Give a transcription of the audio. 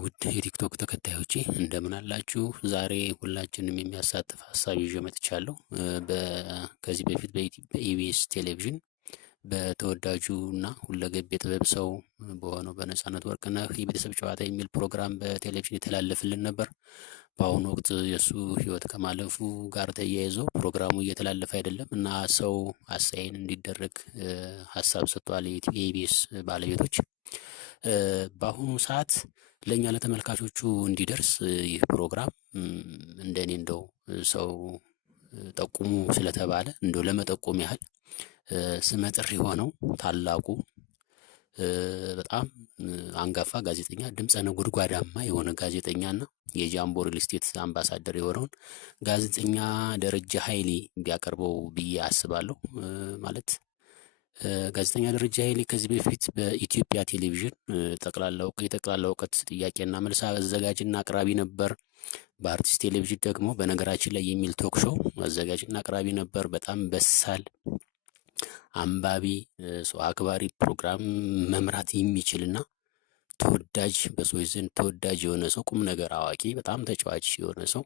ውድ የቲክቶክ ተከታዮቼ እንደምን አላችሁ? ዛሬ ሁላችንም የሚያሳትፍ ሀሳብ ይዤ መጥቻለሁ። ከዚህ በፊት በኢቢኤስ ቴሌቪዥን በተወዳጁና ሁለገብ የጥበብ ሰው በሆነው በነጻነት ወርቅነህ የቤተሰብ ጨዋታ የሚል ፕሮግራም በቴሌቪዥን የተላለፈልን ነበር። በአሁኑ ወቅት የሱ ሕይወት ከማለፉ ጋር ተያይዞ ፕሮግራሙ እየተላለፈ አይደለም እና ሰው አሳይን እንዲደረግ ሀሳብ ሰጥቷል የኢቢኤስ ባለቤቶች። በአሁኑ ሰዓት ለኛ ለተመልካቾቹ እንዲደርስ ይህ ፕሮግራም እንደኔ እንደው ሰው ጠቁሙ ስለተባለ እንደው ለመጠቆም ያህል ስመጥር የሆነው ታላቁ በጣም አንጋፋ ጋዜጠኛ ድምፀ ነጎድጓዳማ የሆነ ጋዜጠኛና የጃምቦ ሪል ስቴት አምባሳደር የሆነውን ጋዜጠኛ ደረጀ ኃይሌ ቢያቀርበው ብዬ አስባለሁ። ማለት ጋዜጠኛ ደረጀ ኃይሌ ከዚህ በፊት በኢትዮጵያ ቴሌቪዥን የጠቅላላ እውቀት ጥያቄና መልስ አዘጋጅና አቅራቢ ነበር። በአርቲስት ቴሌቪዥን ደግሞ በነገራችን ላይ የሚል ቶክ ሾው አዘጋጅና አቅራቢ ነበር። በጣም በሳል አንባቢ፣ ሰው አክባሪ፣ ፕሮግራም መምራት የሚችልና ተወዳጅ በሰዎች ዘንድ ተወዳጅ የሆነ ሰው፣ ቁም ነገር አዋቂ፣ በጣም ተጫዋች የሆነ ሰው